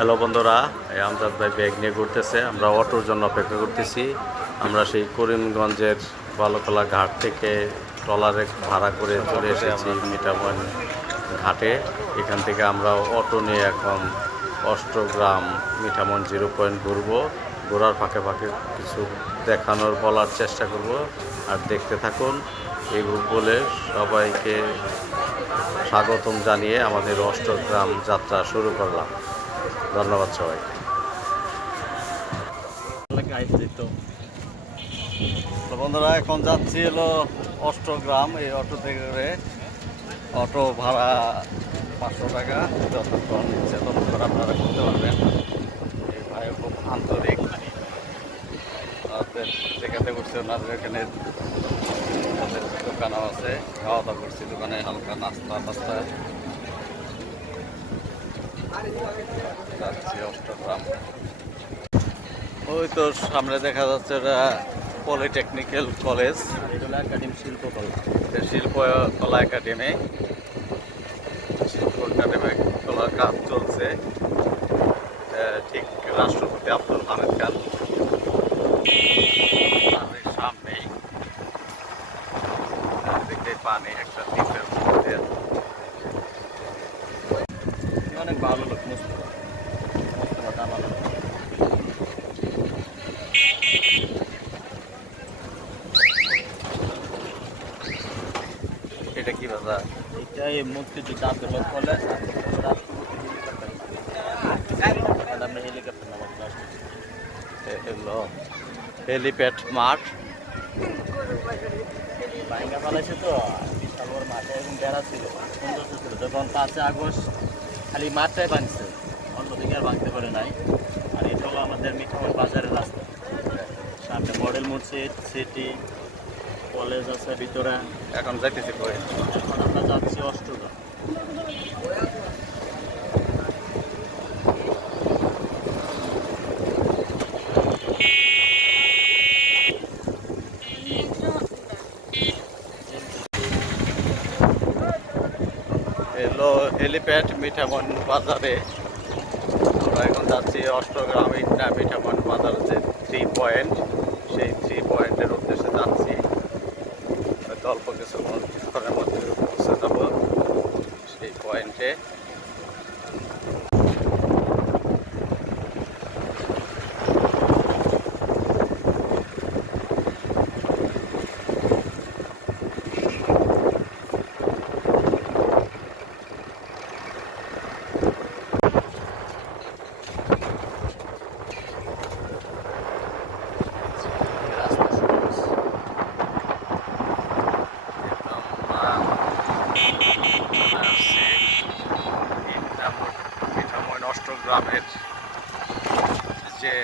Hello বন্ধুরা, এই আমজাদ ভাই ব্যাগ নিয়ে ঘুরতেছে। আমরা অটোর জন্য অপেক্ষা করতেছি। আমরা সেই করিমগঞ্জের বালকলা ঘাট থেকে ট্রলারে ভাড়া করে চলে এসেছি মিঠামন ঘাটে। এখান থেকে আমরা অটো নিয়ে এখন অষ্টগ্রাম মিঠামন জিরো পয়েন্ট ঘুরবো। ঘোরার ফাঁকে ফাঁকে কিছু দেখানোর বলার চেষ্টা করব। আর দেখতে থাকুন, এই বলে সবাইকে স্বাগতম জানিয়ে আমাদের অষ্টগ্রাম যাত্রা শুরু করলাম। ধন্যবাদ সবাইকে বন্ধুরা, এখন যাচ্ছি হলো অষ্টগ্রাম, এই অটো থেকে করে অটো ভাড়া পাঁচশো টাকা, যতক্ষণ ইচ্ছে ততক্ষণ আপনারা করতে পারবেন। এই ভাই খুব আন্তরিক। দেখাতে করছে ওনাদের এখানে ওদের দোকানও আছে খাওয়া দাওয়া করছি, দোকানে হালকা নাস্তা টাস্তা অষ্টগ্রাম। ওই তো সামনে দেখা যাচ্ছে এটা পলিটেকনিক্যাল কলেজ। একাডেমি শিল্পকলা। এটা শিল্প কলা একাডেমি। শিল্প একাডেমি কলার কাজ চলছে। ঠিক রাষ্ট্রপতি আব্দুল হামিদ খান। সামনেই। পানি একটা মধ্যে অনেক ভালো লোক মুস্তফা মুস্তফা কামাল এটা কি বাজার এটা এই মুক্তিযুদ্ধ আন্দোলন কলেজ আমরা হেলিকপ্টার হেলিপ্যাড মাঠ ভাঙ্গা ফেলাইছে তো বিশাল মাঠে এবং বেড়া ছিল সুন্দর ছিল যখন পাঁচই আগস্ট খালি মাঠটাই ভাঙছে অন্যদিকে আর ভাঙতে পারে নাই আর এটা হলো আমাদের মিঠামল বাজারের রাস্তা সামনে মডেল মসজিদ সিটি কলেজ আছে ভিতরে এখন যাইতেছি কই এখন আমরা যাচ্ছি অষ্টগ্রাম হেলিপ্যাড মিঠামন বাজারে আমরা এখন যাচ্ছি অষ্টগ্রাম ইন্টা মিঠামন বাজার যে থ্রি পয়েন্ট সেই থ্রি পয়েন্টের উদ্দেশ্যে যাচ্ছি। অল্প কিছু ঘরের মধ্যে পৌঁছে যাব সেই পয়েন্টে রাস্তা সবুজ মিঠামইন অষ্টগ্রামের যে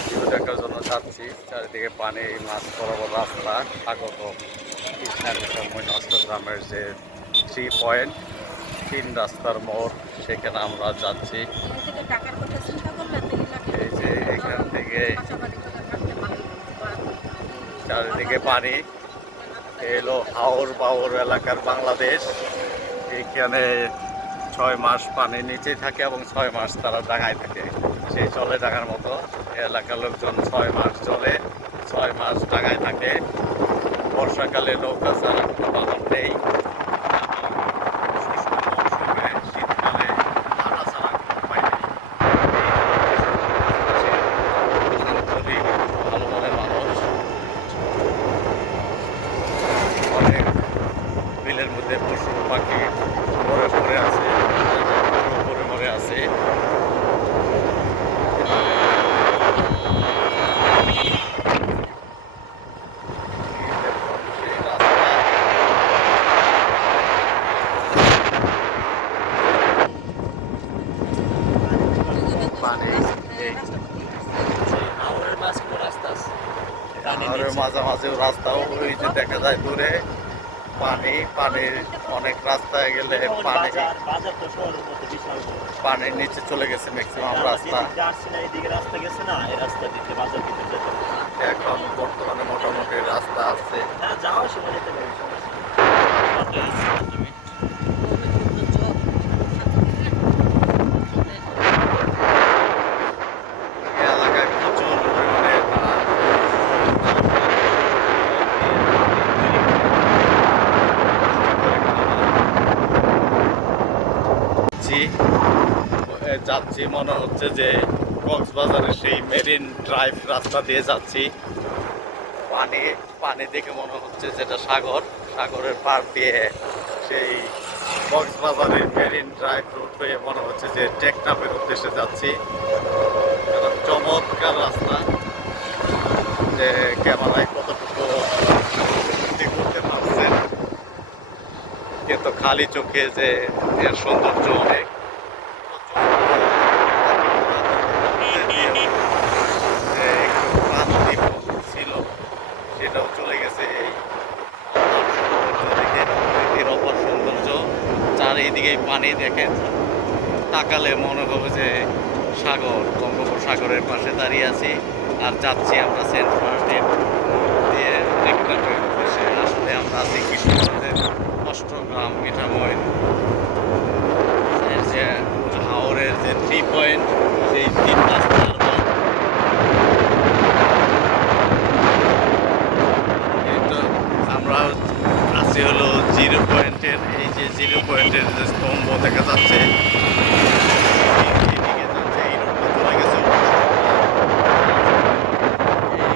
ভিউ দেখার জন্য যাচ্ছি চারিদিকে পানি মাছ বরাবর রাস্তা স্বাগত কৃষ্ণা মিঠামইন অষ্টগ্রামের যে থ্রি পয়েন্ট তিন রাস্তার মোড়, সেখানে আমরা যাচ্ছি। এই যে এখান থেকে চারিদিকে পানি। এলো হাওর বাওর এলাকার বাংলাদেশ। এইখানে ছয় মাস পানির নিচেই থাকে এবং ছয় মাস তারা ডাঙায় থাকে। সেই চলে ডাঙার মতো। এলাকার লোকজন ছয় মাস চলে, ছয় মাস ডাঙায় থাকে। বর্ষাকালে নৌকা ছাড়া কোনো নেই এবং শুষ্ক মৌসুমে শীতকালে ভাড়া ছাড়া কোনো উপায় নেই এই আন্তরিক ভালো মনের মানুষ অনেক বিলের মধ্যে পশু পাখি মরে পড়ে আছে মরে মরে আছে সেই রাস্তা পানি এই হাওড়ের মাছ কোনো রাস্তা আছে পানি আর নিচে। মাঝামাঝিও রাস্তাও ওই যে দেখা যায় দূরে। পানি পানির অনেক রাস্তায় গেলে পানি বাজার বাজার তো শহরের মধ্যে বিশাল বড়। পানির নিচে চলে গেছে ম্যাক্সিমাম রাস্তা। রাস্তা গেছে না এই রাস্তা দিকে বাজার দিতে যেতে হবে। এখন বর্তমানে মোটামুটি রাস্তা আছে হ্যাঁ যাওয়ার সময় যেতে পারি সমস্যা নেই। যাচ্ছি এ, যাচ্ছি মনে হচ্ছে যে কক্সবাজারের সেই মেরিন ড্রাইভ রাস্তা দিয়ে যাচ্ছি। পানি পানি দেখে মনে হচ্ছে যেটা সাগর। সাগরের পার দিয়ে সেই কক্সবাজারের মেরিন ড্রাইভ রুট হয়ে মনে হচ্ছে যে টেকনাফের উদ্দেশ্যে যাচ্ছি। চমৎকার রাস্তা যে ক্যামেরায় কতটুকু করতে পারছেন কিন্তু খালি চোখে যে এর সৌন্দর্য অনেক যে একটু প্রাণদ্বীপ ছিল সেটাও চলে গেছে এই দিকে প্রকৃতির অপর সৌন্দর্য চারিদিকে পানি দেখেন তাকালে মনে হবে যে সাগর, বঙ্গোপসাগরের পাশে দাঁড়িয়ে আছি আর যাচ্ছি আমরা সেন্ট মার্টিন দিয়ে আসলে আমরা আছি কৃষ্ণগঞ্জের অষ্টগ্রাম মিঠামইন যে হাওরের যে থ্রি পয়েন্ট সেই তিন রাস্তার আমরা আছি হলো জিরো পয়েন্টের এই যে জিরো পয়েন্টের যে স্তম্ভ দেখা যাচ্ছে এইদিকে যাচ্ছে, এই রোডটা চলে গেছে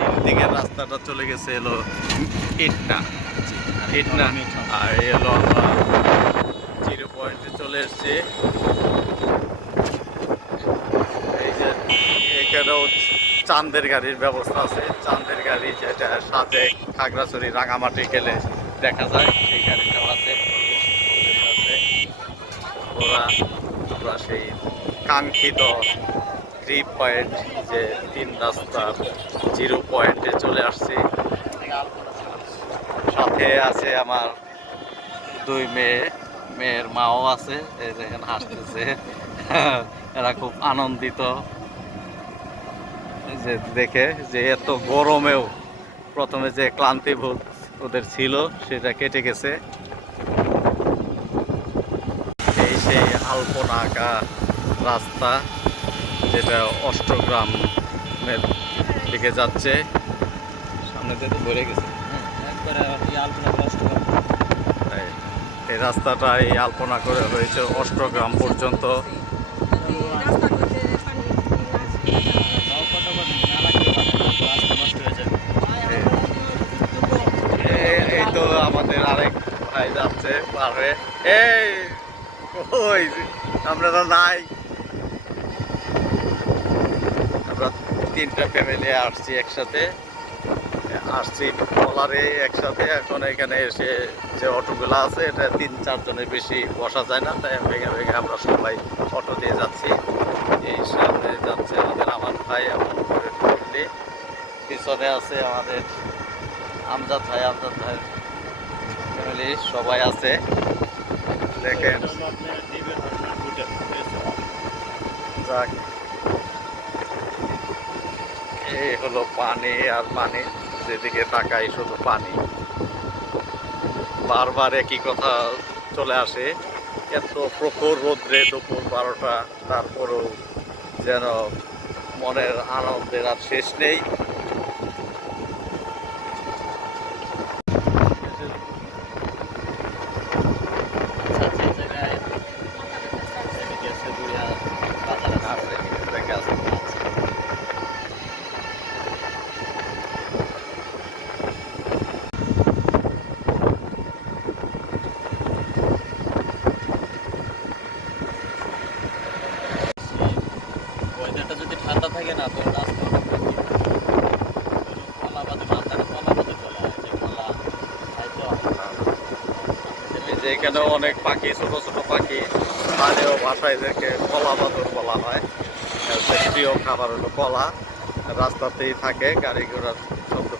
এই দিকের রাস্তাটা চলে গেছে, এলো ইটনা। ইটনা, আর এলো আমরা জিরো পয়েন্টে চলে এসেছি। এই যে এখানেও চাঁদের গাড়ির ব্যবস্থা আছে। চাঁদের গাড়ি যেটা সাথে খাগড়াছড়ি, রাঙামাটি গেলে দেখা যায় সেই গাড়িটাও আছে। ওরা, আমরা সেই কাঙ্ক্ষিত থ্রি পয়েন্ট যে তিন রাস্তার জিরো পয়েন্টে চলে আসছি। সাথে আছে আমার দুই মেয়ে, মেয়ের মাও আছে, এই দেখেন হাসতেছে। এরা খুব আনন্দিত। যে দেখে যে এত গরমেও প্রথমে যে ক্লান্তি ক্লান্তিবোধ ওদের ছিল, সেটা কেটে গেছে। এই সেই আলপনা রাস্তা, যেটা অষ্টগ্রামের দিকে যাচ্ছে। সামনে থেকে ধরে গেছে। এই রাস্তাটা এই আলপনা করে হয়েছে অষ্টগ্রাম পর্যন্ত। এই তো আমাদের আরেক ভাই যাচ্ছে পারে এই, ওই আপনারা নাই আমরা তিনটা ফ্যামিলি আসছি একসাথে। আসছি ট্রলারে একসাথে, এখন এখানে এসে যে অটোগুলো আছে, এটা তিন চারজনের বেশি বসা যায় না, তাই ভেঙে ভেঙে আমরা সবাই অটো দিয়ে যাচ্ছি। এই সামনে যাচ্ছে আমাদের আমার ভাই আমার ফ্যামিলি পিছনে আছে আমাদের আমজাদ ভাই আমজাদ ভাই ফ্যামিলি সবাই আছে। দেখেন। যাক। এই হলো পানি আর পানি। যেদিকে তাকাই শুধু পানি। বারবার একই কথা চলে আসে। এত প্রখর রোদ্রে দুপুর বারোটা, তারপরেও যেন মনের আনন্দের আর শেষ নেই আছে, দেখে আছে। ওয়েদারটা যদি ঠান্ডা থাকে না, তো রাস্তা এখানেও অনেক পাখি, ছোট ছোট পাখি স্থানীয় ভাষায় এদেরকে কলা বাদর বলা হয়। প্রিয় খাবার হলো কলা। রাস্তাতেই থাকে, গাড়ি ঘোড়ার শব্দ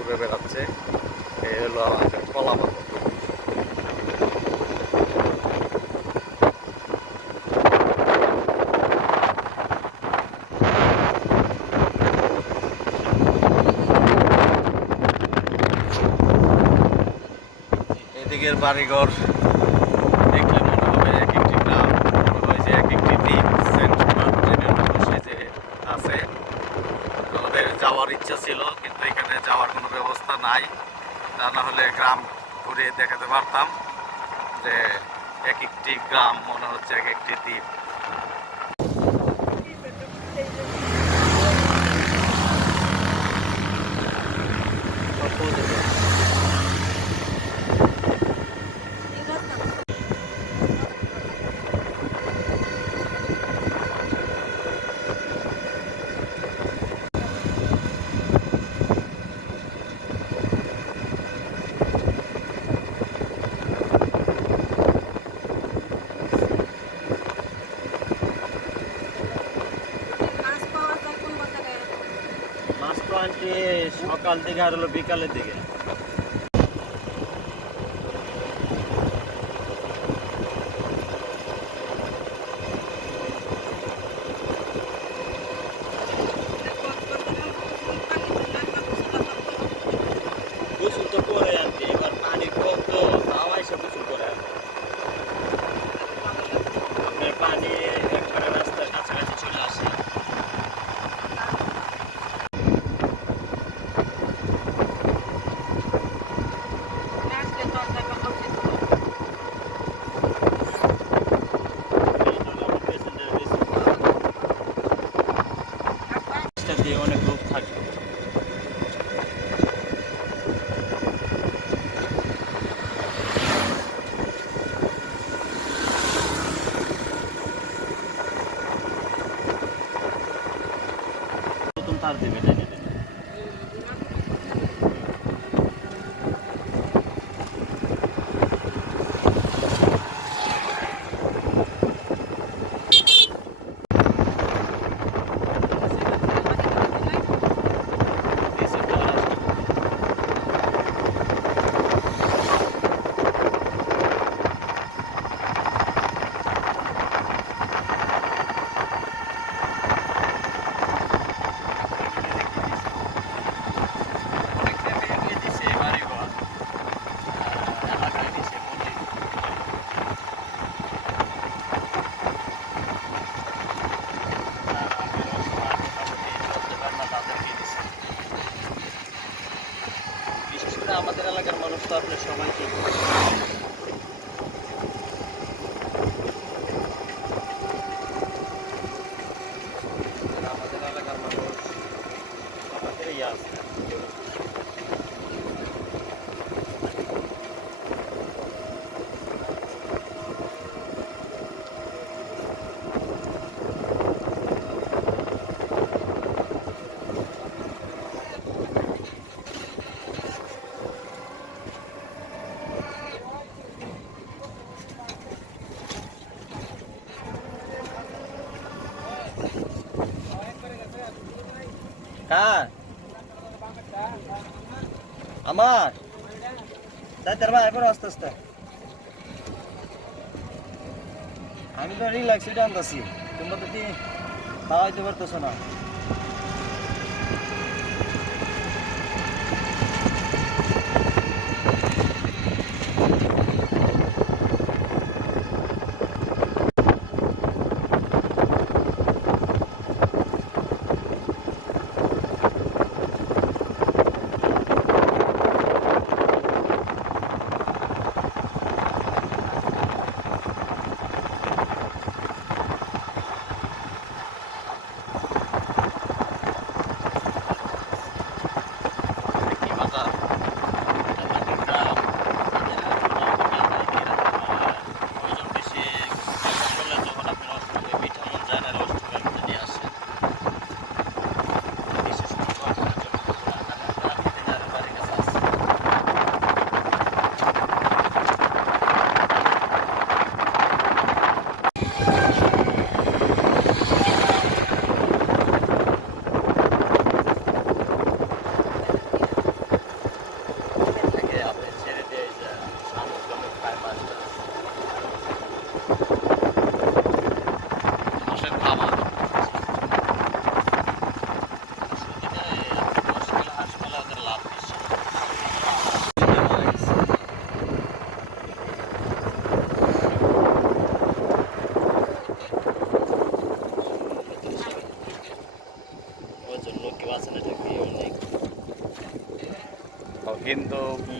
উড়ে বেড়াচ্ছে। এই হলো আমাদের কলা বাদর চারদিকের বাড়িঘর দেখলে মনে হবে এক একটি গ্রাম, মনে হয় যে এক একটি দ্বীপ সেন্ট মার্টিনের মতো আছে। আমাদের যাওয়ার ইচ্ছা ছিল, কিন্তু এখানে যাওয়ার কোনো ব্যবস্থা নাই। তা না হলে গ্রাম ঘুরে দেখাতে পারতাম যে এক একটি গ্রাম মনে হচ্ছে এক একটি দ্বীপ। সকাল থেকে আর হলো বিকালের দিকে। কার? আমার? তাই তার ভাই করো আস্তে আস্তে। আমি তো রিল্যাক্স এটা আনতেছি। তোমরা তো কি পাওয়াইতে পারতেছো না।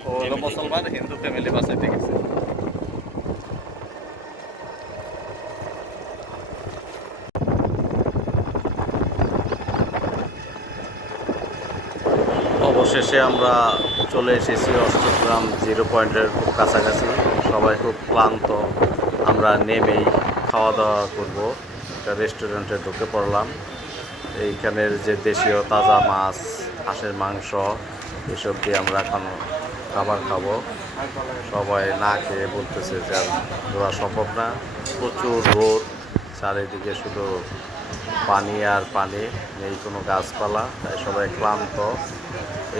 হলো মুসলমান হিন্দু ফ্যামিলি বাসাইতে গেছে অবশেষে আমরা চলে এসেছি অষ্টগ্রাম জিরো পয়েন্টের খুব কাছাকাছি। সবাই খুব ক্লান্ত। আমরা নেমেই খাওয়া দাওয়া করব। একটা রেস্টুরেন্টে ঢুকে পড়লাম। এইখানের যে দেশীয় তাজা মাছ হাঁসের মাংস এসব দিয়ে আমরা এখন খাবার খাব। সবাই না খেয়ে বলতেছে যে ঘোরা সম্ভব না। প্রচুর রোদ, চারিদিকে শুধু পানি আর পানি, নেই কোনো গাছপালা, তাই সবাই ক্লান্ত।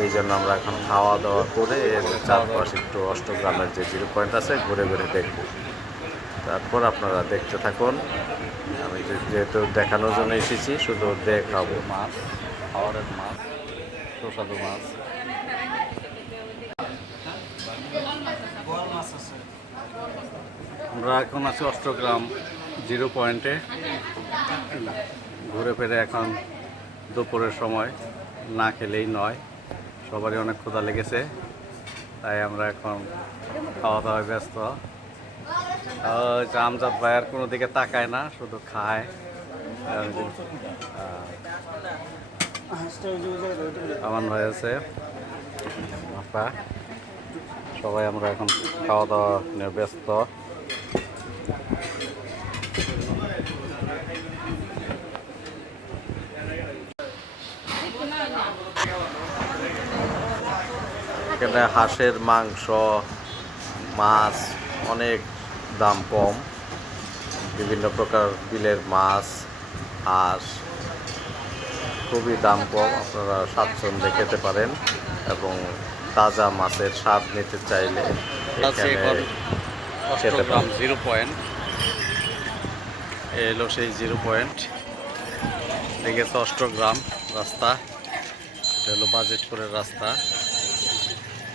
এই জন্য আমরা এখন খাওয়া দাওয়া করে এর চারপাশে একটু অষ্টগ্রামের যে জিরো পয়েন্ট আছে, ঘুরে ঘুরে দেখব। তারপর আপনারা দেখতে থাকুন। আমি যেহেতু দেখানোর জন্য এসেছি, শুধু দেখাবো। মাছ খাওয়ারের মাছ, সুস্বাদু মাছ। আমরা এখন আছি অষ্টগ্রাম জিরো পয়েন্টে। ঘুরে ফিরে এখন দুপুরের সময়, না খেলেই নয়। সবারই অনেক ক্ষুধা লেগেছে, তাই আমরা এখন খাওয়া দাওয়ায় ব্যস্ত আমজাদ ভাই আর কোনো দিকে তাকায় না, শুধু খায়। আমান ভাই আছে সবাই আমরা এখন খাওয়া দাওয়া নিয়ে ব্যস্ত। এখানে হাঁসের মাংস মাছ অনেক দাম কম। বিভিন্ন প্রকার বিলের মাছ হাঁস খুবই দাম কম আপনারা স্বাচ্ছন্দ্যে খেতে পারেন এবং তাজা মাছের স্বাদ নিতে চাইলে এখানে খেতে পারেন। Zero point. এলো সেই জিরো পয়েন্ট। দেখেছে অষ্টগ্রাম রাস্তা? এটা হলো বাজেটপুরের রাস্তা।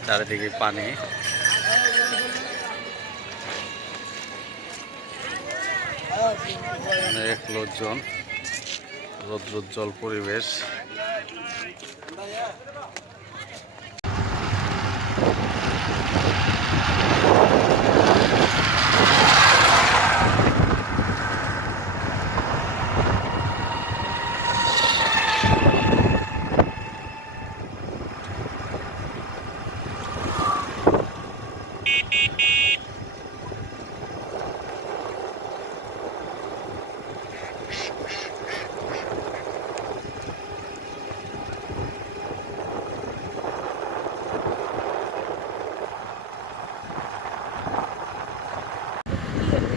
চারিদিকে পানি। অনেক লোকজন রৌদ্রোজ্জ্বল পরিবেশ।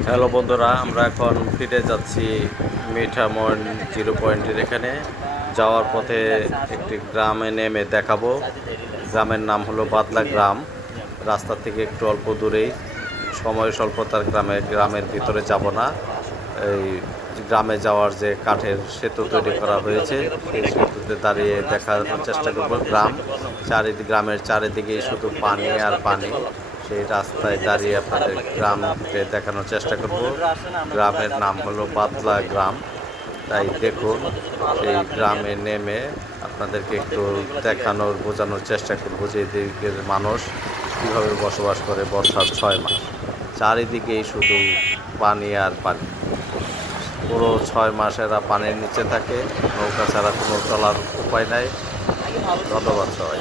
হ্যালো বন্ধুরা, আমরা এখন ফিরে যাচ্ছি মিঠামন জিরো পয়েন্টের এখানে। যাওয়ার পথে একটি গ্রামে নেমে দেখাবো। গ্রামের নাম হলো বাদলা গ্রাম। রাস্তা থেকে একটু অল্প দূরেই। সময় স্বল্পতার গ্রামে, গ্রামের ভিতরে যাব না। এই গ্রামে যাওয়ার যে কাঠের সেতু তৈরি করা হয়েছে, সেই সেতুতে দাঁড়িয়ে দেখার চেষ্টা করব। গ্রাম, চারিদিকে, গ্রামের চারিদিকেই শুধু পানি আর পানি। সেই রাস্তায় দাঁড়িয়ে আপনাদের গ্রামকে দেখানোর চেষ্টা করব। গ্রামের নাম হলো বাদলা গ্রাম। তাই দেখুন, সেই গ্রামে নেমে আপনাদেরকে একটু দেখানোর, বোঝানোর চেষ্টা করব যে এদিকের মানুষ কীভাবে বসবাস করে বর্ষার ছয় মাস। চারিদিকেই শুধু পানি আর পানি। পুরো ছয় মাস এরা পানির নিচে থাকে, নৌকা ছাড়া কোনো চলার উপায় নাই। ধন্যবাদ সবাই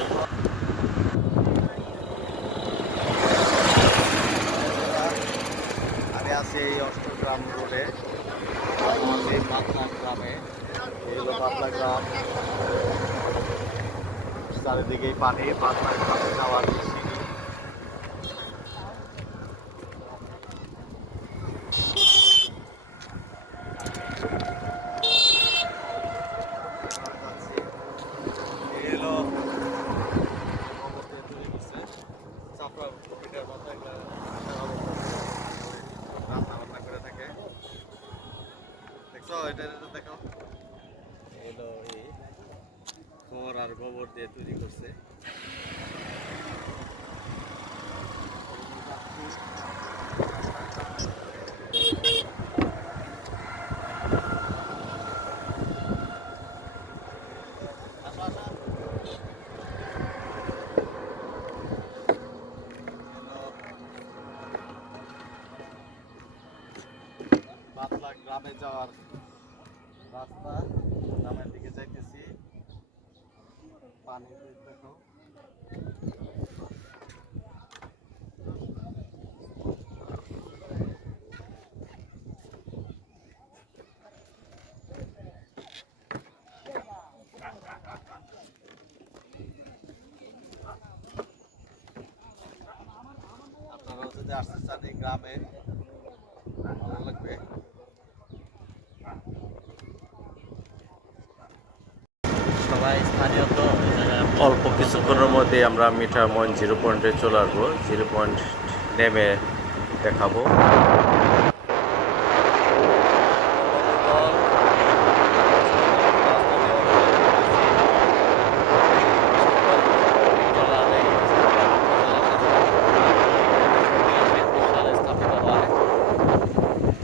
আমি আছি এই অষ্টগ্রাম রোডে এই পাতলা গ্রামে এই হলো পাতলা গ্রাম চারিদিকেই পানি পাতলা গ্রামে যাওয়ার সিঁড়ি এলো তৈরি করছে চাপড়া পিঠার মতো একটা রান্না বান্না করে থাকে দেখছ এটা এটা দেখো এলো এই খড় আর গোবর দিয়ে তৈরি করছে পাতলা গ্রামে যাওয়ার রাস্তা গ্রামের দিকে যাইতেছি পানি দেখো যদি আসতে চান এই গ্রামে ভালো লাগবে। সবাই স্থানীয় তো অল্প কিছুক্ষণের মধ্যে আমরা মিঠা মন জিরো পয়েন্টে চলে আসব। জিরো পয়েন্ট নেমে দেখাবো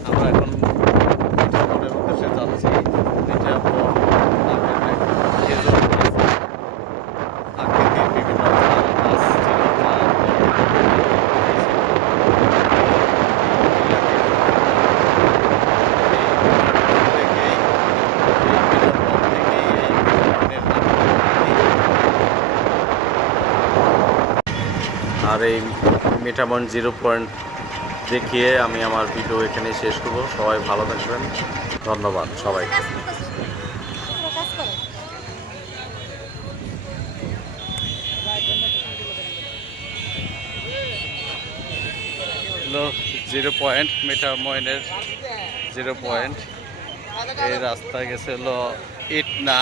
আমরা এখন মিঠামইনের উদ্দেশ্যে যাচ্ছি মিঠামইন নামের এক খেজুর রয়েছে। আকৃতির বিভিন্ন মাছ ছিল, মাছ, আর এই মিঠামন জিরো পয়েন্ট দেখিয়ে আমি আমার ভিডিও এখানে শেষ করব। সবাই ভালো থাকবেন। ধন্যবাদ সবাইকে। জিরো পয়েন্ট মিঠামইনের জিরো পয়েন্ট এই রাস্তা গেছে হলো ইটনা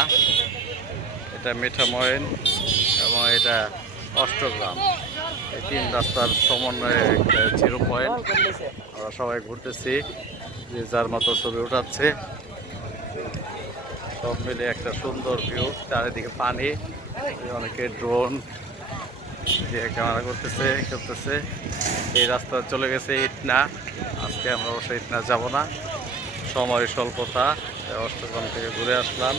এটা মিঠামইন এবং এটা অষ্টগ্রাম এই তিন রাস্তার সমন্বয়ে একটা জিরো পয়েন্ট আমরা সবাই ঘুরতেছি, যে যার মতো ছবি উঠাচ্ছে। সব মিলে একটা সুন্দর ভিউ চারিদিকে পানি, অনেকে ড্রোন দিয়ে ক্যামেরা করতেছে করতেছে এই রাস্তা চলে গেছে ইটনা। আজকে আমরা অবশ্যই ইটনা যাব না। সময় স্বল্পতা অষ্টগ্রাম থেকে ঘুরে আসলাম।